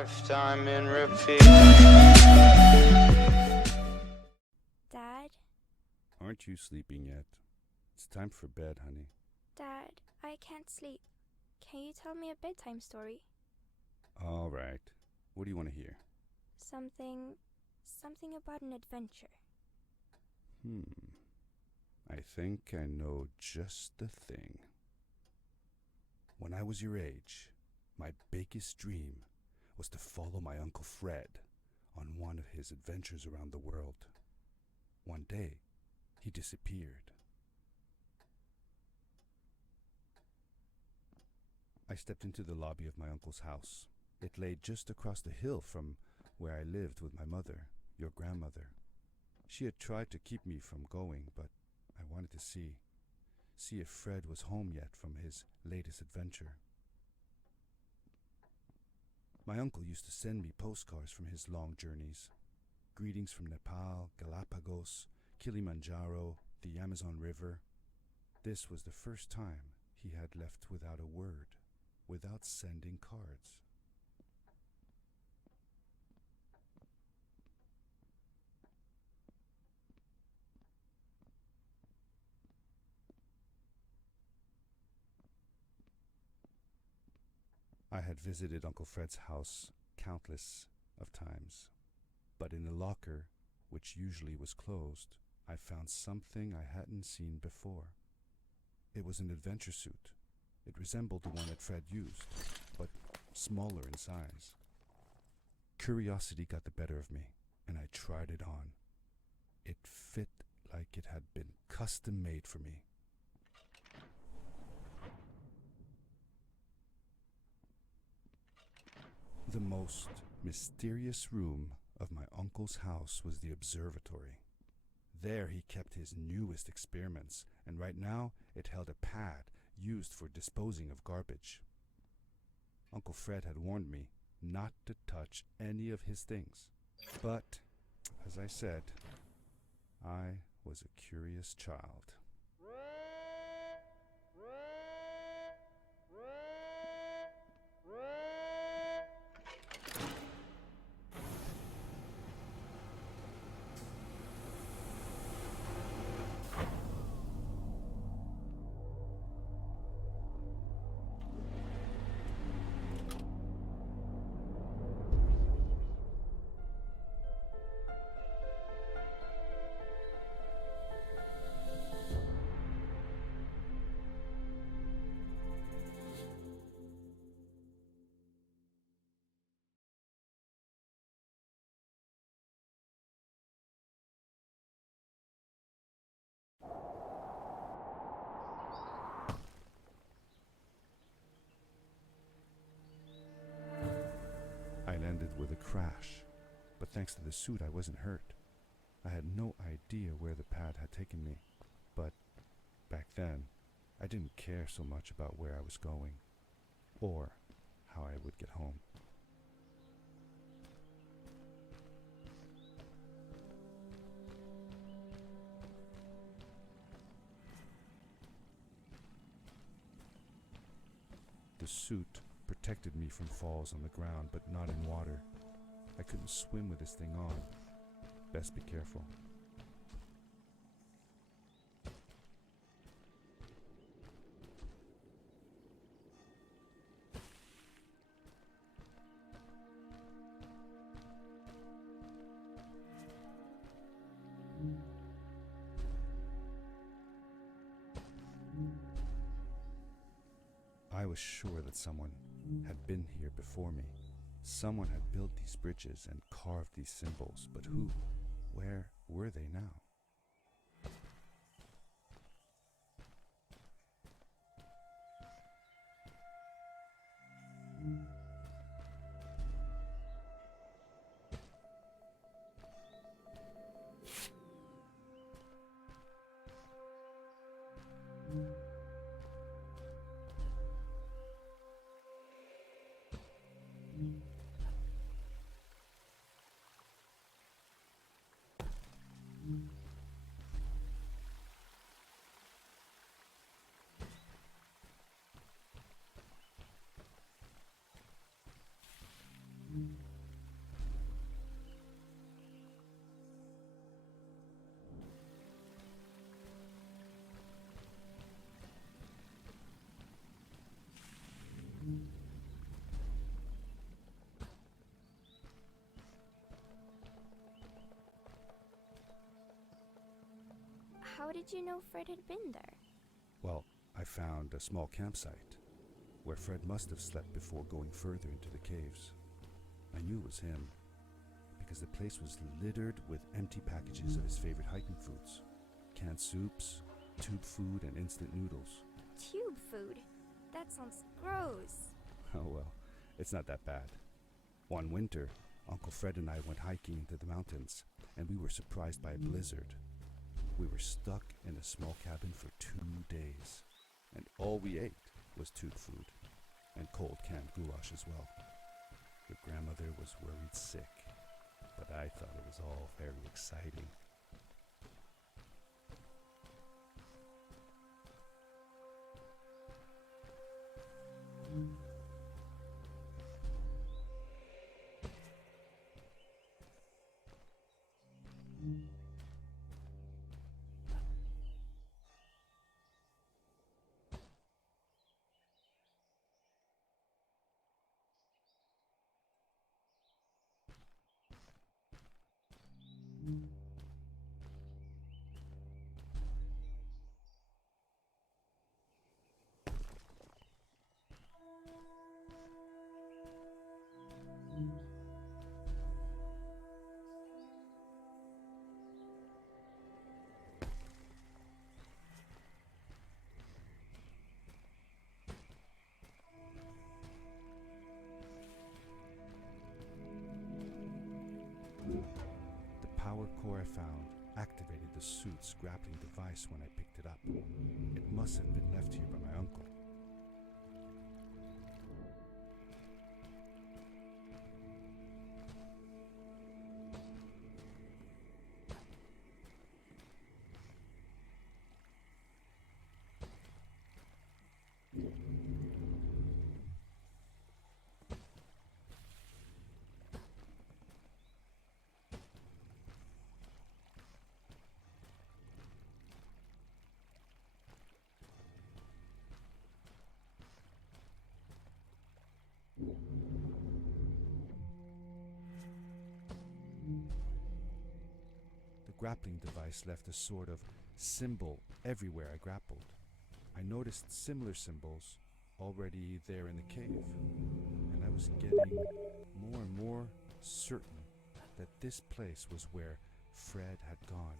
lifetime in repeat. Dad? Aren't you sleeping yet? It's time for bed, honey. Dad, I can't sleep. Can you tell me a bedtime story? All right. What do you want to hear? Something about an adventure. I think I know just the thing. When I was your age, my biggest dream was to follow my Uncle Fred on one of his adventures around the world. One day, he disappeared. I stepped into the lobby of my uncle's house. It lay just across the hill from where I lived with my mother, your grandmother. She had tried to keep me from going, but I wanted to see if Fred was home yet from his latest adventure. My uncle used to send me postcards from his long journeys. Greetings from Nepal, Galapagos, Kilimanjaro, the Amazon River. This was the first time he had left without a word, without sending cards. I had visited Uncle Fred's house countless of times, but in the locker, which usually was closed, I found something I hadn't seen before. It was an adventure suit. It resembled the one that Fred used, but smaller in size. Curiosity got the better of me, and I tried it on. It fit like it had been custom made for me. The most mysterious room of my uncle's house was the observatory. There he kept his newest experiments, and right now it held a pad used for disposing of garbage. Uncle Fred had warned me not to touch any of his things. But, as I said, I was a curious child. I landed with a crash, but thanks to the suit I wasn't hurt. I had no idea where the pad had taken me, but back then I didn't care so much about where I was going or how I would get home. The suit protected me from falls on the ground, but not in water. I couldn't swim with this thing on. Best be careful. I was sure that someone had been here before me. Someone had built these bridges and carved these symbols, but who? Where were they now? How did you know Fred had been there? Well, I found a small campsite where Fred must have slept before going further into the caves. I knew it was him because the place was littered with empty packages of his favorite hiking foods. Canned soups, tube food, and instant noodles. Tube food? That sounds gross. Oh well, it's not that bad. One winter, Uncle Fred and I went hiking into the mountains, and we were surprised by a blizzard. We were stuck in a small cabin for 2 days, and all we ate was tube food, and cold canned goulash as well. Your grandmother was worried sick, but I thought it was all very exciting. The power core I found activated the suit's grappling device when I picked it up. It must have been left here by my uncle. The grappling device left a sort of symbol everywhere I grappled. I noticed similar symbols already there in the cave, and I was getting more and more certain that this place was where Fred had gone.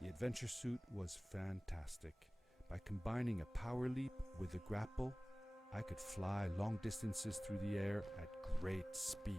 The adventure suit was fantastic. By combining a power leap with a grapple, I could fly long distances through the air at great speed.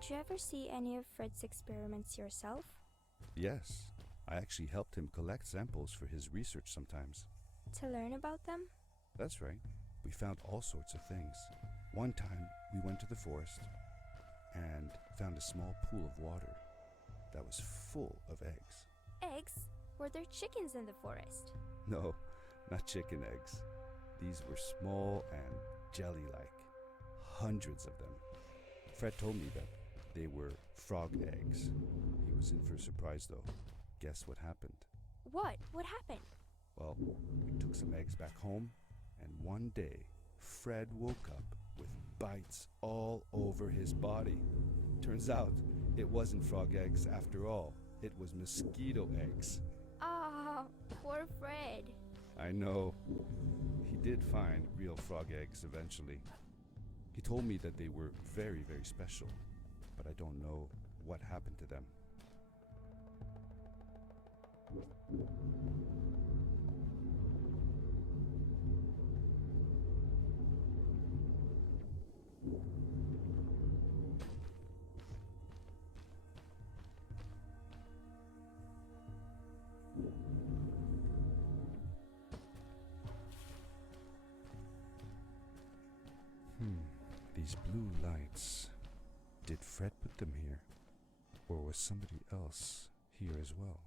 Did you ever see any of Fred's experiments yourself? Yes, I actually helped him collect samples for his research sometimes. To learn about them? That's right. We found all sorts of things. One time, we went to the forest and found a small pool of water that was full of eggs. Eggs? Were there chickens in the forest? No, not chicken eggs. These were small and jelly-like. Hundreds of them. Fred told me that they were frog eggs. He was in for a surprise though. Guess what happened? What? What happened? Well, we took some eggs back home, and one day, Fred woke up with bites all over his body. Turns out, it wasn't frog eggs after all. It was mosquito eggs. Ah, poor Fred. I know. He did find real frog eggs eventually. He told me that they were very, very special, but I don't know what happened to them. These blue lights, did Fred put them here? Or was somebody else here as well?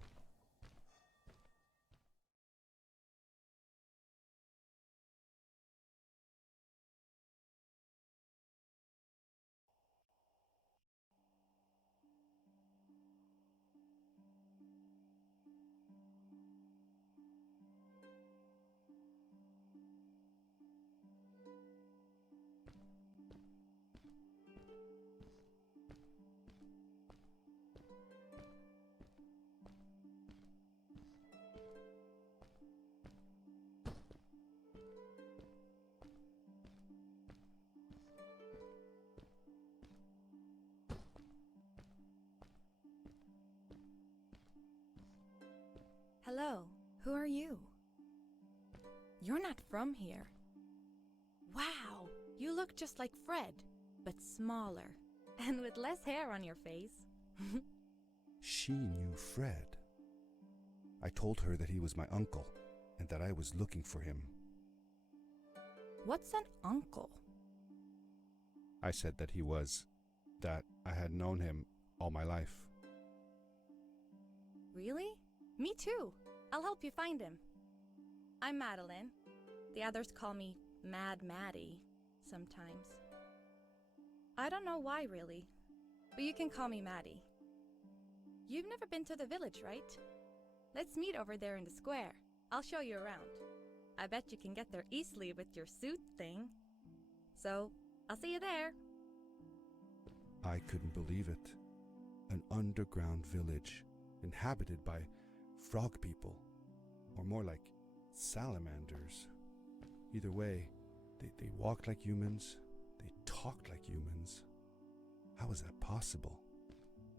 Hello, who are you? You're not from here. Wow, you look just like Fred, but smaller, and with less hair on your face. She knew Fred. I told her that he was my uncle, and that I was looking for him. What's an uncle? I said that that I had known him all my life. Really? Me too. I'll help you find him. I'm Madeline. The others call me Mad Maddie sometimes. I don't know why really, but you can call me Maddie. You've never been to the village, right? Let's meet over there in the square. I'll show you around. I bet you can get there easily with your suit thing. So, I'll see you there. I couldn't believe it. An underground village inhabited by frog people, or more like salamanders. Either way, they walked like humans, they talked like humans. How was that possible?